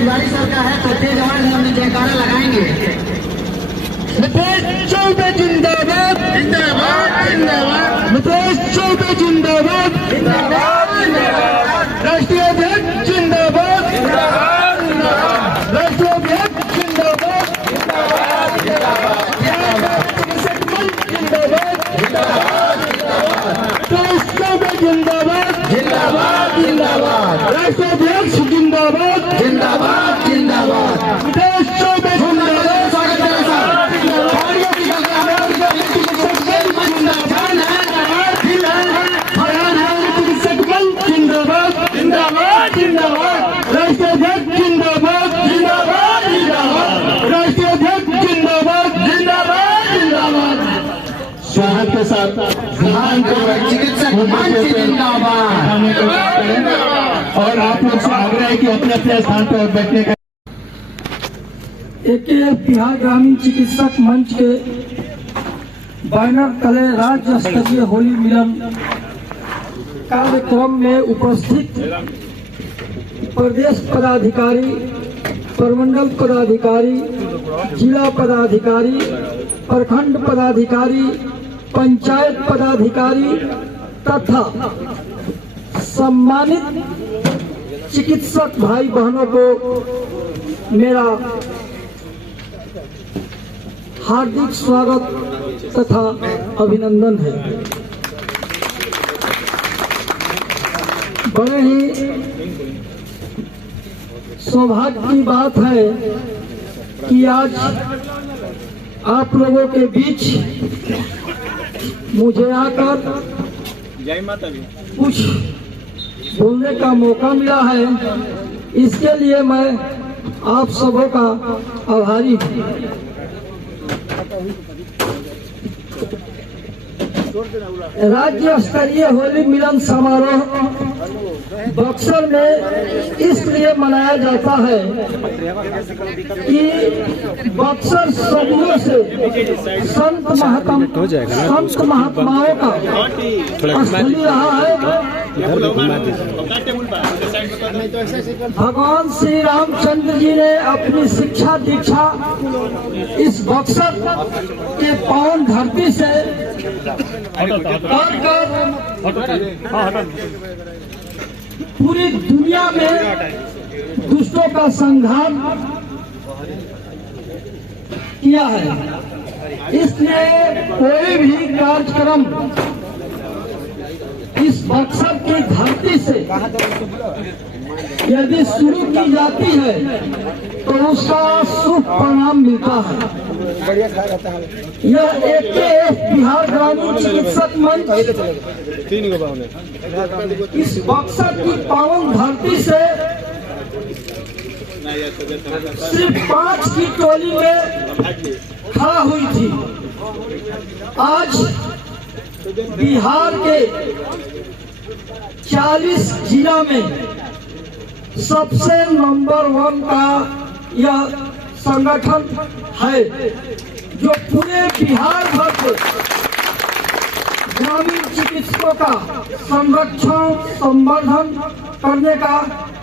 Tiwari sir का है तो तेज आवाज में हमने जयकारा लगाएंगे। मुकेश चौबे जिंदाबाद जिंदाबाद जिंदाबाद मुकेश चौबे जिंदाबाद जिंदाबाद जिंदाबाद राष्ट्रीय अध्यक्ष जिंदाबाद राष्ट्रीय अध्यक्ष जिंदाबाद चिकित्सक मंच जिंदाबाद मुकेश चौबे जिंदाबाद जिंदाबाद राष्ट्रीय अध्यक्ष जिंदाबाद जिंदाबाद जिंदाबाद मुकेश चौबे जिंदाबाद राष्ट्रीय अध्यक्ष जिंदाबाद जिंदाबाद जिंदाबाद राष्ट्रीय अध्यक्ष जिंदाबाद जिंदाबाद जिंदाबाद स्वागत के साथ चिकित्सक मंच जिंदाबाद और आप लोग से आग्रह है कि अपने अपने स्थान पर बैठने का। एकेएफ बिहार ग्रामीण चिकित्सक मंच के बैनर तले राज्य स्तरीय होली मिलन कार्यक्रम में उपस्थित प्रदेश पदाधिकारी, प्रमंडल पदाधिकारी, जिला पदाधिकारी, प्रखंड पदाधिकारी, पंचायत पदाधिकारी तथा सम्मानित चिकित्सक भाई बहनों को मेरा हार्दिक स्वागत तथा अभिनंदन है। बड़े ही सौभाग्य की बात है कि आज आप लोगों के बीच मुझे आकर कुछ बोलने का मौका मिला है। इसके लिए मैं आप सबों का आभारी हूँ। राज्य स्तरीय होली मिलन समारोह बक्सर में इसलिए मनाया जाता है कि बक्सर सदियों से संत महात्माओं का स्थली रहा है। भगवान श्री रामचंद्र जी ने अपनी शिक्षा दीक्षा इस बक्सर के पावन धरती से पूरी दुनिया में दुष्टों का संहार किया है। इसलिए कोई भी कार्यक्रम इस बक्सर की धरती से यदि शुरू की जाती है तो उसका शुभ परिणाम मिलता है। यह एकेएफ बिहार ग्रामीण चिकित्सक मंच इस बक्सर की पावन धरती से सिर्फ 5 की टोली में खड़ा हुई थी। आज बिहार के 40 जिला में सबसे नंबर 1 का यह संगठन है जो पूरे बिहार भर के ग्रामीण चिकित्सकों का संरक्षण संवर्धन करने का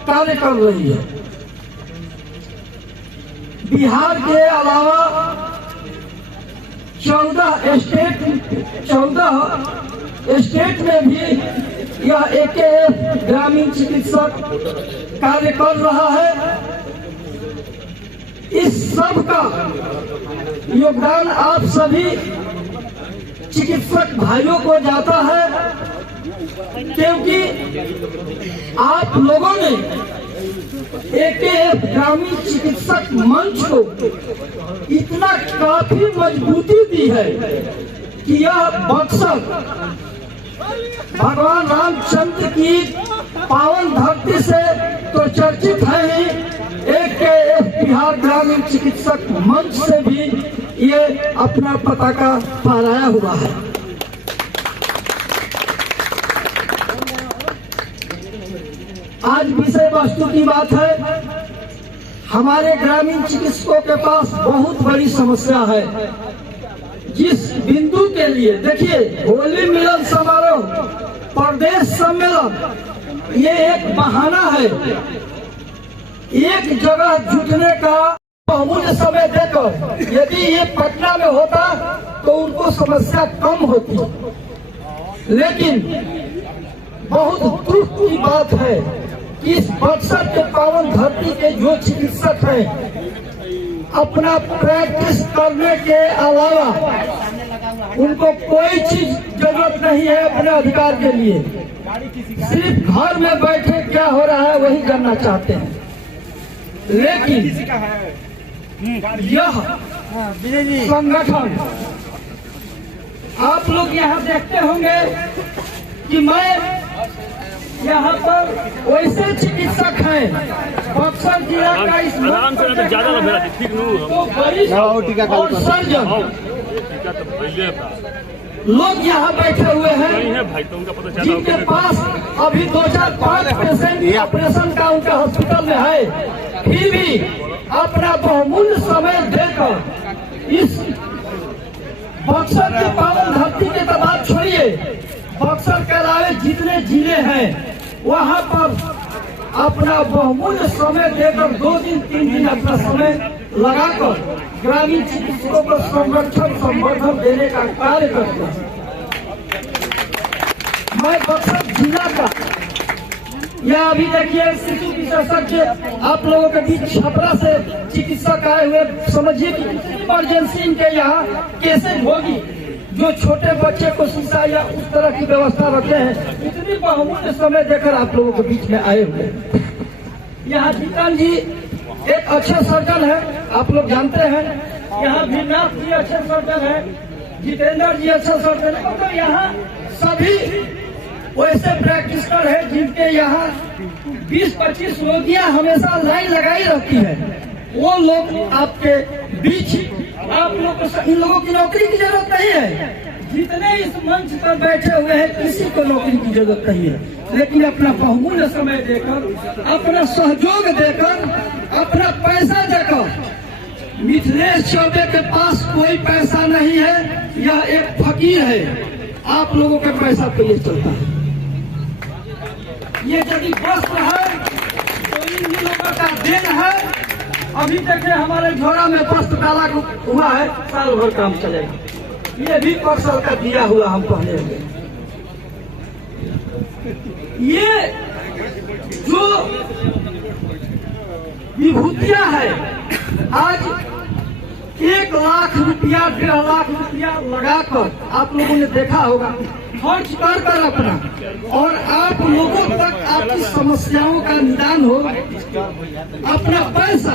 कार्य कर रही है। बिहार के अलावा 14 स्टेट में भी यह एकेएफ ग्रामीण चिकित्सक कार्य कर रहा है। इस सब का योगदान आप सभी चिकित्सक भाइयों को जाता है, क्योंकि आप लोगों ने एकेएफ ग्रामीण चिकित्सक मंच को इतना काफी मजबूती दी है कि यह बक्सर भगवान रामचंद्र की पावन धरती से तो चर्चित है ही, एकेएफ बिहार ग्रामीण चिकित्सक मंच से भी ये अपना पताका फहराया हुआ है। आज विषय वस्तु की बात है। हमारे ग्रामीण चिकित्सकों के पास बहुत बड़ी समस्या है। जिस बिंदु के लिए देखिए, होली मिलन समारोह, प्रदेश सम्मेलन, ये एक बहाना है एक जगह जुटने का बहुमूल्य समय देकर यदि ये पटना में होता तो उनको समस्या कम होती। लेकिन बहुत दुख की बात है कि इस बक्सर के पावन धरती के जो चिकित्सक हैं अपना प्रैक्टिस करने के अलावा उनको कोई चीज जरूरत नहीं है अपने अधिकार के लिए, सिर्फ घर में बैठे क्या हो रहा है वही जानना चाहते हैं। लेकिन यह संगठन आप लोग यहाँ देखते होंगे कि मैं यहाँ पर वैसे चिकित्सक हैं बक्सर जिला का इस तो वरिष्ठ और सर्जन लोग यहाँ बैठे हुए हैं जिनके पास अभी 2-5 पेशेंट ऑपरेशन का उनका हॉस्पिटल में है, फिर भी अपना बहुमूल्य समय देकर इस बक्सर के पावन धरती के तो बात छोड़िए, बक्सर के अलावे जितने जिले हैं वहाँ पर अपना बहुमूल्य समय देकर 2 दिन 3 दिन अपना समय लगाकर ग्रामीण चिकित्सकों को संरक्षण संवर्धन देने का कार्य करते हैं। मैं बक्सर जिला का यह अभी देखिए शिशु विशेषज्ञ आप लोगों के बीच छपरा से चिकित्सक आए हुए, समझिए कि इमरजेंसी इनके यहाँ केसेज होगी जो छोटे बच्चे को शीशा या उस तरह की व्यवस्था रखे हैं, इतनी बहुमूल्य समय देकर आप लोगों के बीच में आए हुए। यहाँ जीतन जी एक अच्छे सर्जन है, आप लोग जानते हैं। यहाँ भीमनाथ जी अच्छे सर्जन है, जितेंद्र जी अच्छे सर्जन है। तो यहाँ सभी वैसे प्रैक्टिशनर है जिनके यहाँ 20-25 रोगियां हमेशा लाइन लगाई रहती है। वो लोग आपके बीच, आप लोग इन लोगों की नौकरी की जरूरत नहीं है। जितने इस मंच पर बैठे हुए हैं किसी को नौकरी की जरूरत नहीं है, लेकिन अपना बहुमूल्य समय देकर, अपना सहयोग देकर, अपना पैसा देकर। मिथिलेश चौबे के पास कोई पैसा नहीं है, यह एक फकीर है। आप लोगों के पैसा पे ये चलता है। ये यदि वस्त्र है तो इन लोगों का देन है। अभी देखिए हमारे झोरा में वस्त्र डाला हुआ है, साल भर काम चलेगा। ये भी परसल का दिया हुआ हम पहले हुए। ये जो विभूतियां है आज 1 लाख रुपया 1.5 लाख रुपया लगाकर आप लोगों ने देखा होगा खर्च कर अपना, और आप लोगों तक आपकी समस्याओं का निदान हो, अपना पैसा,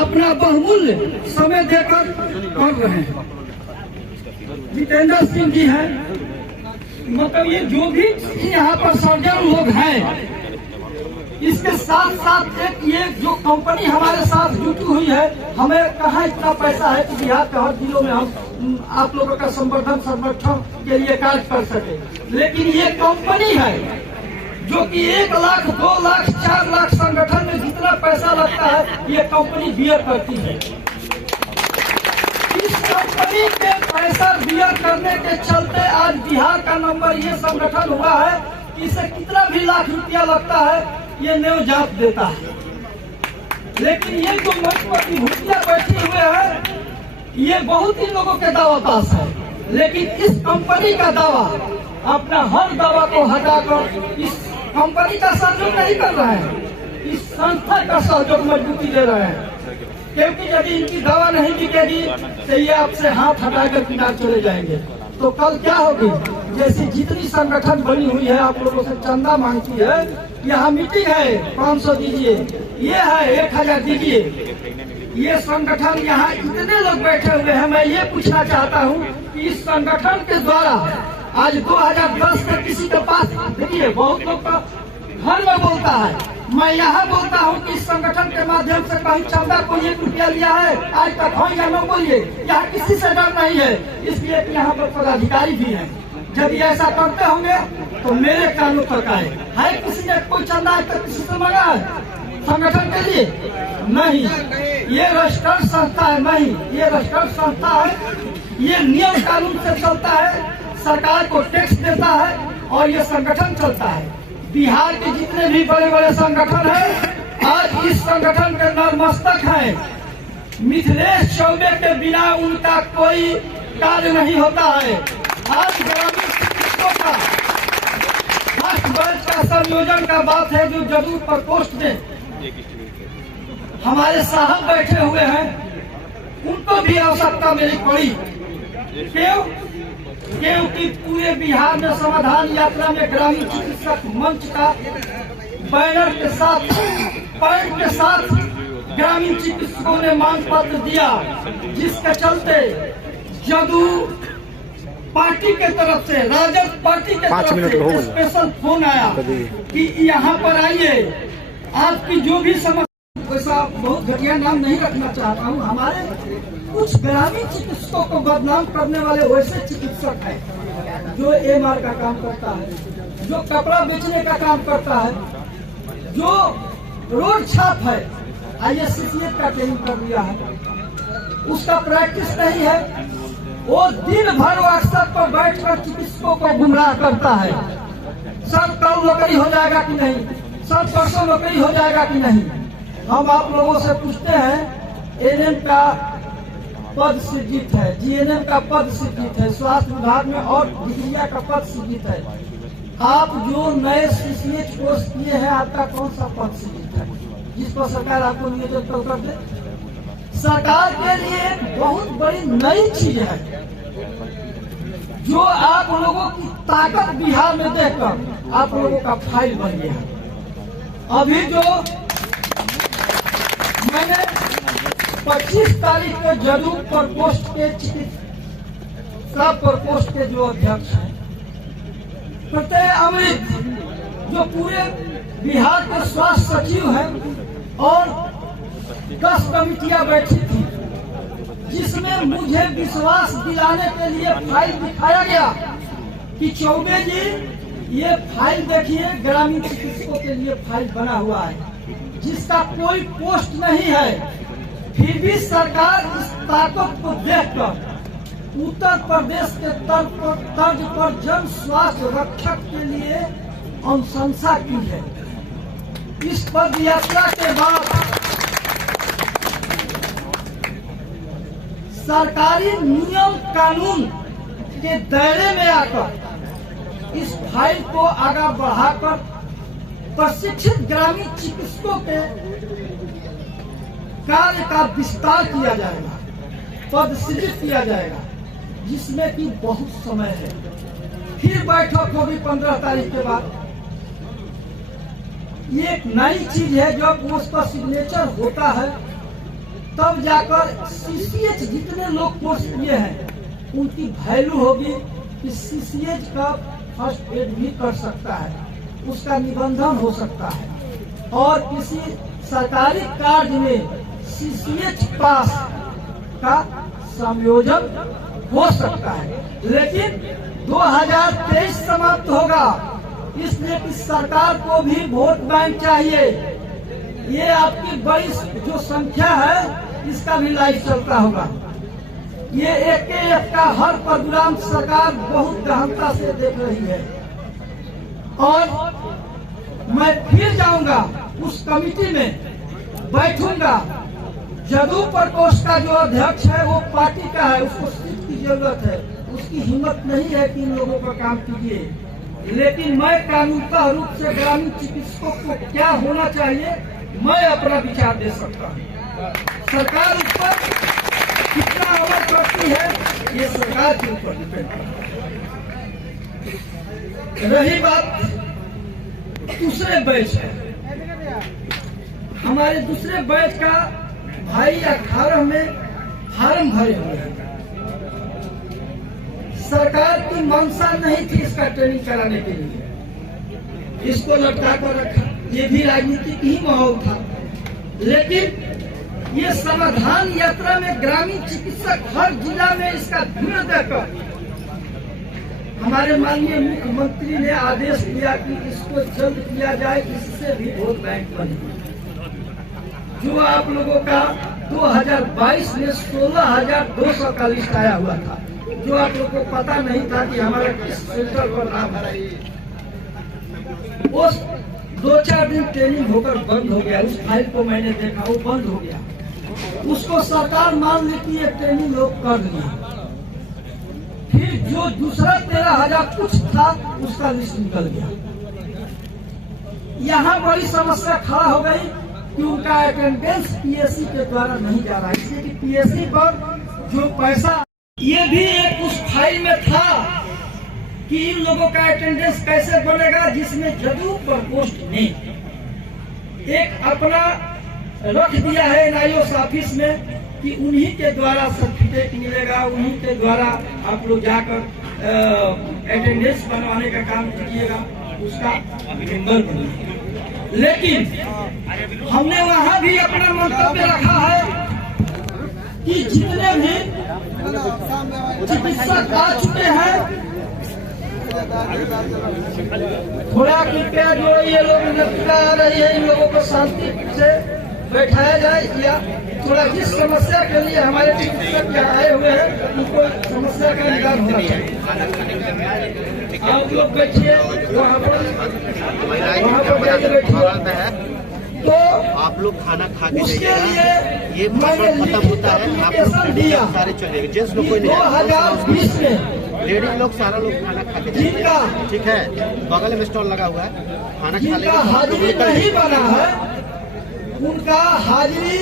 अपना बहुमूल्य समय देकर कर रहे हैं। जितेंद्र सिंह जी हैं, मतलब ये जो भी यहाँ पर सर्जन लोग हैं, इसके साथ साथ एक ये जो कंपनी हमारे साथ जुटी हुई है, हमें कहाँ इतना पैसा है कि बिहार के हर जिलों में हम आप लोगों का संवर्धन संरक्षण के लिए कार्य कर सके। लेकिन ये कंपनी है जो कि 1 लाख 2 लाख 4 लाख संगठन में जितना पैसा लगता है ये कंपनी बियर करती है। इस कंपनी के पैसा बियर करने के चलते आज बिहार का नंबर ये संगठन हुआ है कि इसे कितना भी लाख रुपया लगता है ये न्यू जाप देता है। लेकिन ये जो मंच पर विभूतियां बैठी हुए हैं ये बहुत ही लोगों के दावा पास है, लेकिन इस कंपनी का दावा, अपना हर दावा को हटाकर इस कंपनी का सहयोग नहीं कर रहे हैं, इस संस्था का सहयोग मजबूती दे रहे हैं। क्योंकि यदि इनकी दवा नहीं बिकेगी तो ये आपसे हाथ हटाकर किनारे चले जाएंगे। तो कल क्या होगी, जैसी जितनी संगठन बनी हुई है आप लोगों से चंदा मांगती है, यहाँ मीटिंग है 500 दीजिए, ये है 1000 दीजिए, ये संगठन यहाँ इतने लोग बैठे हुए हैं। मैं ये पूछना चाहता हूँ कि इस संगठन के द्वारा आज 2010 में किसी के पास, देखिए बहुत लोग का घर में बोलता है, मैं यहाँ बोलता हूँ कि इस संगठन के माध्यम से कहीं चंदा को 1 रुपया लिया है आज तक, हाँ या न बोलिए। यहाँ किसी से डर नहीं है, इसलिए यहाँ पर पदाधिकारी भी हैं। जब ऐसा करते होंगे तो मेरे कानों तक आए है। किसी ने कोई चंदा आज तक किसी से मांगा है संगठन के लिए? नहीं, ये रजिस्टर्ड संस्था है। नहीं, ये रजिस्टर्ड संस्था है, ये नियम कानून से चलता है, सरकार को टैक्स देता है और ये संगठन चलता है। बिहार के जितने भी बड़े बड़े संगठन हैं आज इस संगठन के नतमस्तक हैं। मिथिलेश चौबे के बिना उनका कोई कार्य नहीं होता है। आज ग्रामीण चिकित्सकों का फर्स्ट बैच का संयोजन का बात है, जो जदू प्रकोष्ठ में हमारे साहब बैठे हुए हैं, उनको भी आवश्यकता मेरी पड़ी। क्योंकि पूरे बिहार में समाधान यात्रा में ग्रामीण चिकित्सक मंच का बैनर के साथ पैंट के साथ ग्रामीण चिकित्सकों ने मांग पत्र दिया, जिसके चलते जदू पार्टी के तरफ से, राजद पार्टी के तरफ से स्पेशल फोन आया कि यहाँ पर आइए, आपकी जो भी समस्या, वैसा बहुत घटिया नाम नहीं रखना चाहता हूँ, हमारे कुछ ग्रामीण चिकित्सकों को बदनाम करने वाले वैसे चिकित्सक हैं जो एमआर का काम करता है, जो कपड़ा बेचने का काम करता है, जो रोड छाप है, ISCCH का ट्रेनिंग कर लिया है, उसका प्रैक्टिस नहीं है, वो दिन भर व्हाट्सएप पर बैठकर चिकित्सकों को गुमराह करता है। सर कल नौकरी हो जाएगा कि नहीं, सर परसों नौकरी हो जाएगा कि नहीं। हम आप लोगों से पूछते हैं, एएनएम का पद सृजित है, जीएनएम का पद सृजित है, स्वास्थ्य विभाग में और डिग्रिया का पद सृजित है। आप जो नए CCH कोर्स किए हैं, आपका कौन सा पद सृजित है जिस पर सरकार आपको नियोजित कर दे? सरकार के लिए बहुत बड़ी नई चीज है, जो आप लोगों की ताकत बिहार में देखकर आप लोगों का फाइल बन गया। अभी जो मैंने 25 तारीख को जदू प्रकोष्ठ के चिकित्सा प्रकोष्ठ के जो अध्यक्ष हैं प्रत्यय अमृत, जो पूरे बिहार के स्वास्थ्य सचिव हैं, और 10 कमिटियां बैठी थी, जिसमें मुझे विश्वास दिलाने के लिए फाइल दिखाया गया कि चौबे जी ये फाइल देखिए, ग्रामीण चिकित्सकों के लिए फाइल बना हुआ है, जिसका कोई पोस्ट नहीं है। फिर भी सरकार इस ताकत को देखकर उत्तर प्रदेश के तर्ज पर जन स्वास्थ्य रक्षक के लिए अनुशंसा की है। इस पद यात्रा के बाद सरकारी नियम कानून के दायरे में आकर इस फाइल को आगे बढ़ाकर प्रशिक्षित ग्रामीण चिकित्सकों के कार्य का विस्तार किया जाएगा, पद सृजित किया जाएगा, जिसमें कि बहुत समय है। फिर बैठक होगी 15 तारीख के बाद। ये एक नई चीज है, जब उस पर सिग्नेचर होता है तब जाकर CCH जितने लोग कोर्स किए हैं उनकी वैल्यू होगी कि CCH का फर्स्ट एड भी कर सकता है, उसका निबंधन हो सकता है, और किसी सरकारी कार्य में CCH पास का संयोजन हो सकता है। लेकिन 2023 समाप्त होगा, इसलिए कि सरकार को भी वोट बैंक चाहिए। ये आपकी बड़ी जो संख्या है, इसका भी लाइफ चलता होगा। ये AKF का हर प्रोग्राम सरकार बहुत गहनता से देख रही है, और मैं फिर जाऊंगा उस कमिटी में, बैठूंगा। जदू प्रकोष्ठ का जो अध्यक्ष है वो पार्टी का है, उसको सीट की जरूरत है, उसकी हिम्मत नहीं है कि इन लोगों का काम कीजिए। लेकिन मैं कानूनतः रूप से ग्रामीण चिकित्सकों को क्या होना चाहिए, मैं अपना विचार दे सकता हूँ। सरकार उस पर कितना अमल करती है, ये सरकार के ऊपर डिपेंड करता है। रही बात दूसरे बैच है, हमारे दूसरे बैच का भाई 18 में फार्म भरे हुए हैं। सरकार की मंशा नहीं थी इसका ट्रेनिंग कराने के लिए, इसको लटका कर रखा, ये भी राजनीतिक ही माहौल था। लेकिन ये समाधान यात्रा में ग्रामीण चिकित्सक हर जिला में इसका भीड़ देकर हमारे माननीय मुख्यमंत्री ने आदेश दिया कि इसको जल्द किया जाए, इससे भी वोट बैंक बने। जो आप लोगों का 2022 में 16,200 का लिस्ट आया हुआ था, जो आप लोगों को पता नहीं था कि हमारा किस सेंटर पर नाम है। उस 2-4 दिन ट्रेनिंग होकर बंद हो गया। उस फाइल को मैंने देखा, वो बंद हो गया। उसको सरकार मान ली कि ये ट्रेनिंग लोग कर लिए। फिर जो दूसरा 13,000 कुछ था उसका लिस्ट निकल गया। यहाँ बड़ी समस्या खड़ा हो गई कि उनका अटेंडेंस पीएससी के द्वारा नहीं जा रहा है, इसलिए कि पीएससी पर जो पैसा, ये भी एक उस फाइल में था कि इन लोगों का अटेंडेंस कैसे बनेगा, जिसमें जदयू प्रकोष्ठ ने एक अपना रख दिया है एनआईओ ऑफिस में कि उन्हीं के द्वारा सर्टिफिकेट मिलेगा, उन्हीं के द्वारा आप लोग जाकर अटेंडेंस बनवाने का काम कीजिएगा, उसका मेंबर बनिए। लेकिन हमने वहां भी अपना मंतव्य रखा है कि जितने भी चिकित्सक आ चुके हैं, थोड़ा कृपया जो ये लोग नतीजा आ रही है, इन लोगों को शांति से बैठाया जाए, या थोड़ा जिस समस्या के लिए हमारे चिकित्सक यहाँ आए हुए हैं उनको समस्या का निदान होना चाहिए। आप लोग बैठिए वहाँ पर जाके बैठिए। तो आप लोग खाना खा के उसके लिए ये खत्म होता है, एप्लीकेशन दिया सारे चलेंगे। जेंट्स लोग कोई 2020 में लेडीज लोग सारा लोग खाना खा के जिनका, ठीक है, बगल में स्टॉल लगा हुआ है, खाना खा जिनका हाजिरी नहीं बना है उनका हाजिरी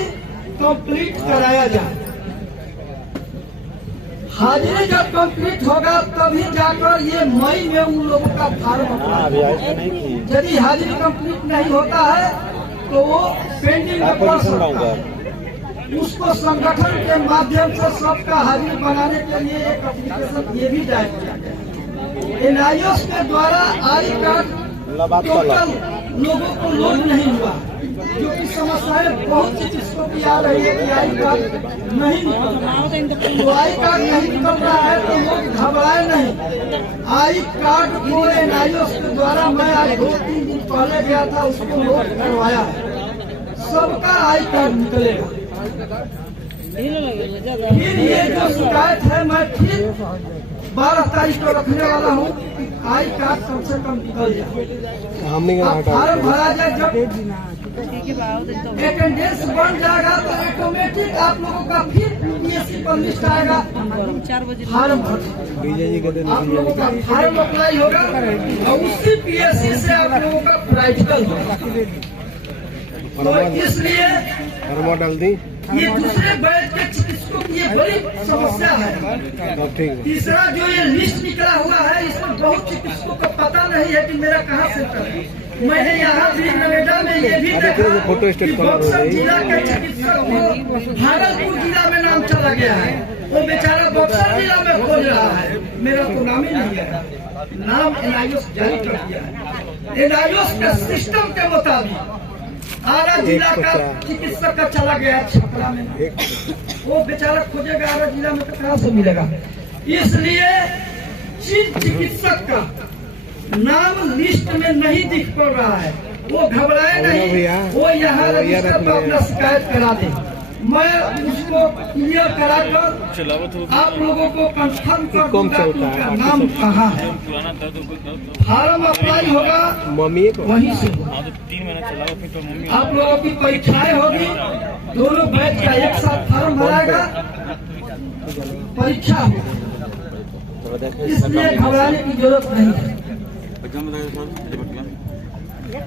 कंप्लीट कराया जाए। हाजिरी जब कंप्लीट होगा तभी जाकर ये मई में उन लोगों का फार्म अप्लाई। यदि हाजिरी कंप्लीट नहीं होता है तो वो पेंडिंग में पड़ सकता है। उसको संगठन के माध्यम से सबका हाजिरी बनाने के लिए एक एप्लीकेशन ये भी दायर किया गया। एनआईओ के द्वारा आई कार्ड टोटल लोगों को लोड नहीं हुआ, जो कि समस्याएं बहुत चिकित्सकों की आ रही है कि आई कार्ड नहीं निकल रहा है। तो आई कार्ड नहीं निकल रहा है तो लोग घबराए नहीं। आई कार्ड को एनआईओ के द्वारा मैं आज 2-3 दिन पहले गया था, उसको लोड करवाया है, सबका आई कार्ड निकलेगा। फिर ये जो शिकायत है मैं फिर 12 तारीख को रखने वाला हूँ, आई कार्ड कम से कम निकल जाए। फार्म भरा जाए, जब अटेंडेंस बन जाएगा तो ऑटोमेटिक आप लोगों का फिर पीएससी पर लिस्ट आएगा, फार्म आप लोगों का फार्म अप्लाई होगा और उसी पीएससी से आप लोगों का प्रैक्टिकल होगा। तो इसलिए डाल दी ये दूसरे बैच के चिकित्सकों की ये बड़ी समस्या है। तीसरा जो ये लिस्ट निकला हुआ है, इसमें बहुत चिकित्सकों को पता नहीं है कि मेरा कहाँ सेंटर है। मैंने यहाँ भी नोएडा में ये भी देखा कि बक्सर जिला के चिकित्सक को भागलपुर जिला में नाम चला गया है, वो बेचारा बक्सर जिला में खोज रहा है, मेरा तो नाम ही नहीं है। नाम एनआईओ जारी कर दिया है। एनआईओ के सिस्टम के मुताबिक आरा जिला का चिकित्सक का चला गया छपरा में, वो बेचारा खोजेगा आरा जिला में तो कहाँ से मिलेगा। इसलिए जिन चिकित्सक का नाम लिस्ट में नहीं दिख पड़ रहा है वो घबराए नहीं, वो यहाँ रजिस्टर पर अपना शिकायत करा दे। मैं उसको क्लियर कराकर आप लोगों को कंफर्म कर दूंगा उनका नाम कहाँ है। फार्म अप्लाई होगा वहीं से, आप लोगों की परीक्षाएं होगी, दोनों बैच का एक साथ फार्म भराएगा, परीक्षा होगी, इसलिए घबराने की जरूरत नहीं है।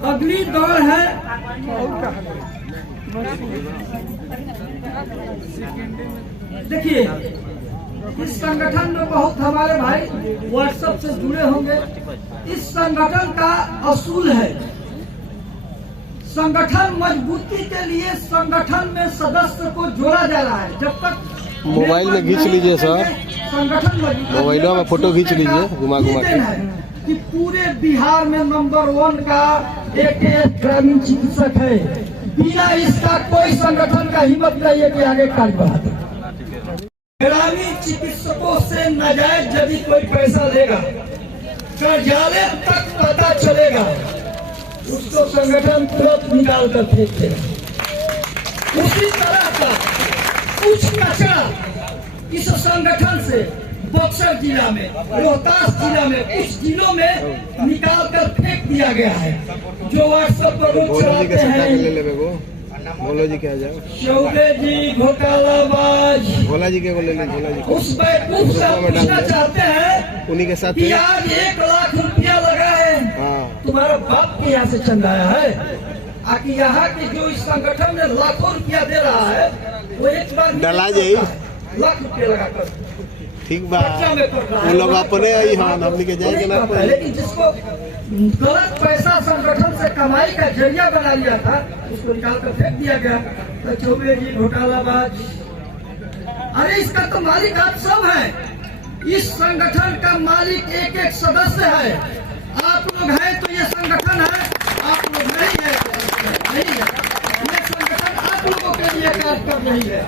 अगली दौड़ है देखिए, इस संगठन में बहुत हमारे भाई व्हाट्सएप से जुड़े होंगे। इस संगठन का असूल है, संगठन मजबूती के लिए संगठन में सदस्य को जोड़ा जा रहा है। जब तक मोबाइल में खींच लीजिए सर, संगठन मोबाइल में फोटो खींच लीजिए घुमा घुमा के, कि पूरे बिहार में नंबर 1 का एक ग्रामीण चिकित्सक है। बिना इसका कोई संगठन का हिम्मत नहीं है कि आगे कार्य बढ़ाते। ग्रामीण चिकित्सकों से नाजायज यदि कोई पैसा लेगा, कार्यालय तक पता चलेगा, उसको संगठन तुरंत निकाल कर फेंक देगा। उसी तरह का कुछ कचरा इस संगठन से बक्सर जिला में, रोहतास जिला में, कुछ जिलों में निकाल कर फेंक दिया गया है। जो व्हाट्सएप पर लोग भोला जी के चलाते सट्टा के ले हैं, लेवे को भोला जी के आ जाओ चौबे जी घोटालाबाज, भोला जी के को ले ले भोला जी उस बेवकूफ से आप पूछना चाहते हैं उन्हीं के साथ कि आज 1 लाख रुपया लगा है, हाँ तुम्हारा बाप के यहाँ से चंदा आया है? आकि यहाँ के जो इस संगठन में लाखों रुपया दे रहा है, वो एक बार डला जाई। लाख रुपया लगाकर ठीक बा खर्चा में कर रहा है। वो लोग अपने आई हाँ हमने के जाएंगे ना नहीं, लेकिन जिसको गलत पैसा संगठन से कमाई का जरिया बना लिया था, उसको निकाल कर फेंक दिया गया। तो चौबे जी घोटालाबाज, अरे इसका तो मालिक आप सब हैं। इस संगठन का मालिक एक एक सदस्य है। आप लोग हैं तो ये संगठन है, आप लोग नहीं है नहीं है। ये संगठन आप लोगों के लिए कार्य कर रही है।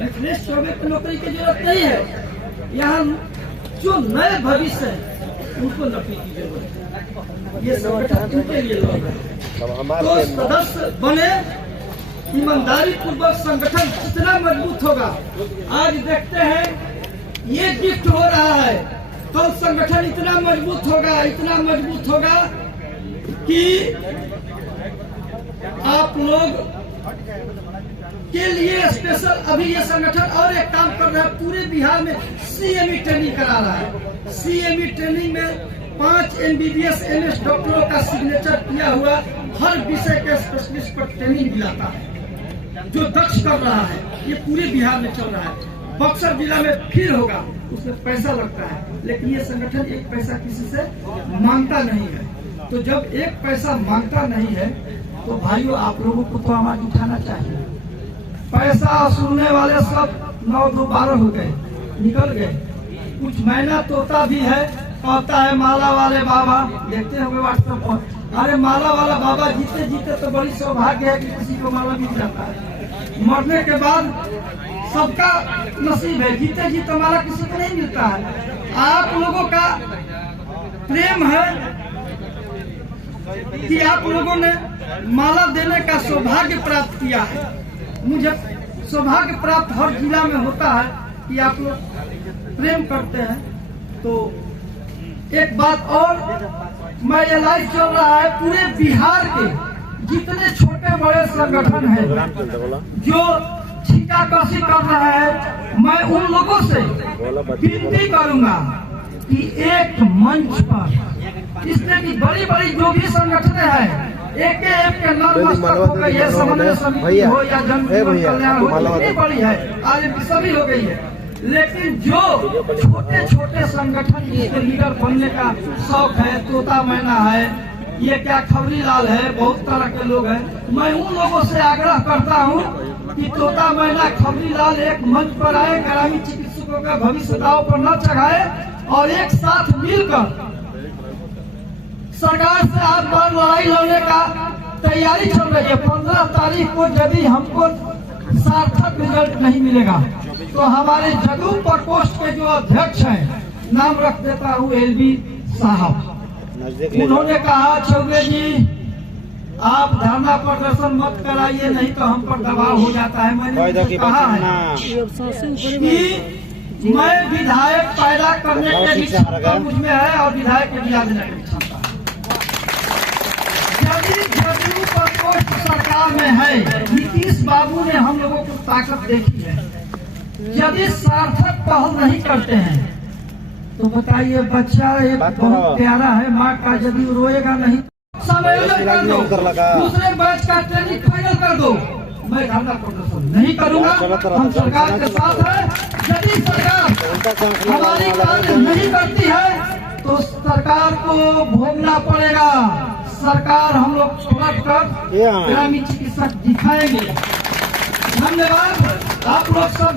लेकिन इस चौबे को नौकरी की जरूरत नहीं है। यहाँ जो नए भविष्य है उनको नौकरी की जरूरत है। ये संगठन उनके लिए लोग है। तो सदस्य बने, ईमानदारी पूर्वक संगठन कितना मजबूत होगा आज देखते हैं। ये गिफ्ट हो रहा है, कल संगठन इतना मजबूत होगा कि आप लोग के लिए स्पेशल अभी ये संगठन और एक काम कर रहा है। पूरे बिहार में सीएमई ट्रेनिंग करा रहा है। सीएमई ट्रेनिंग में 5 MBBS MS डॉक्टरों का सिग्नेचर किया हुआ हर विषय के स्पेशलिस्ट पर ट्रेनिंग दिलाता है, जो दक्ष कर रहा है। ये पूरे बिहार में चल रहा है। बक्सर जिला में फिर होगा, उसमें पैसा लगता है, लेकिन ये संगठन एक पैसा किसी से मांगता नहीं है। तो जब एक पैसा मांगता नहीं है तो भाइयों आप लोगों को तो आवाज उठाना चाहिए। पैसा वसूलने वाले सब 9-2-12 हो गए, निकल गए। कुछ मैना तोता भी है, कहता है माला वाले बाबा, देखते होंगे व्हाट्सएप पर। अरे माला वाला बाबा जीते जीते तो बड़ी सौभाग्य है कि किसी को माला मिल जाता है। मरने के बाद सबका नसीब है, जीते जीते माला किसी को नहीं मिलता है। आप लोगों का प्रेम है कि आप लोगों ने माला देने का सौभाग्य प्राप्त किया है। मुझे सौभाग्य प्राप्त हर जिला में होता है कि आप लोग प्रेम करते हैं। तो एक बात और, मैं ये लाइव चल रहा है पूरे बिहार के जितने छोटे बड़े संगठन हैं जो छींटाकशी कर रहे हैं, मैं उन लोगों से विनती करूंगा कि एक मंच पर, इसलिए कि बड़ी बड़ी जो भी संगठन है, एक के नतमस्तक हो गई है, समन्वय समिति हो या जन कल्याण हो, कितनी बड़ी है आज सभी हो गई है। लेकिन जो छोटे छोटे संगठन जिसके लीडर बनने का शौक है, तोता मैना है, ये क्या खबरी लाल है, बहुत तरह के लोग हैं, मैं उन लोगों से आग्रह करता हूं कि तोता मैना खबरी लाल एक मंच पर आए, ग्रामीण चिकित्सकों का भविष्य दांव पर न चढ़ाए और एक साथ मिलकर सरकार से आज बार लड़ाई लड़ने का तैयारी चल रही है। 15 तारीख को यदि हमको सार्थक रिजल्ट नहीं मिलेगा तो हमारे जदयू प्रकोष्ठ के जो अध्यक्ष हैं, नाम रख देता हूँ LB साहब, उन्होंने कहा चौबे जी आप धरना प्रदर्शन मत कराइए, नहीं तो हम पर दबाव हो जाता है। मैंने कहा है कि मैं विधायक पैदा करने के भी क्षमता मुझमें है और विधायक के दिया देने की भी क्षमता है। यदि जदयू प्रकोष्ठ सरकार में है, नीतीश बाबू ने हम लोगों को ताकत देखी है, यदि सार्थक पहल नहीं करते हैं तो बताइए, बच्चा एक बहुत प्यारा है, माँ का यदि रोएगा नहीं, समायोजन कर दो, दूसरे बैच का ट्रेनिंग फाइनल कर दो। मैं धरना प्रदर्शन नहीं करूंगा, हम सरकार के साथ है। यदि सरकार हमारी कार्य नहीं करती है तो सरकार को भोगना पड़ेगा। सरकार हम लोग पलट कर ग्रामीण चिकित्सक दिखाएंगे। धन्यवाद आप लोग सब।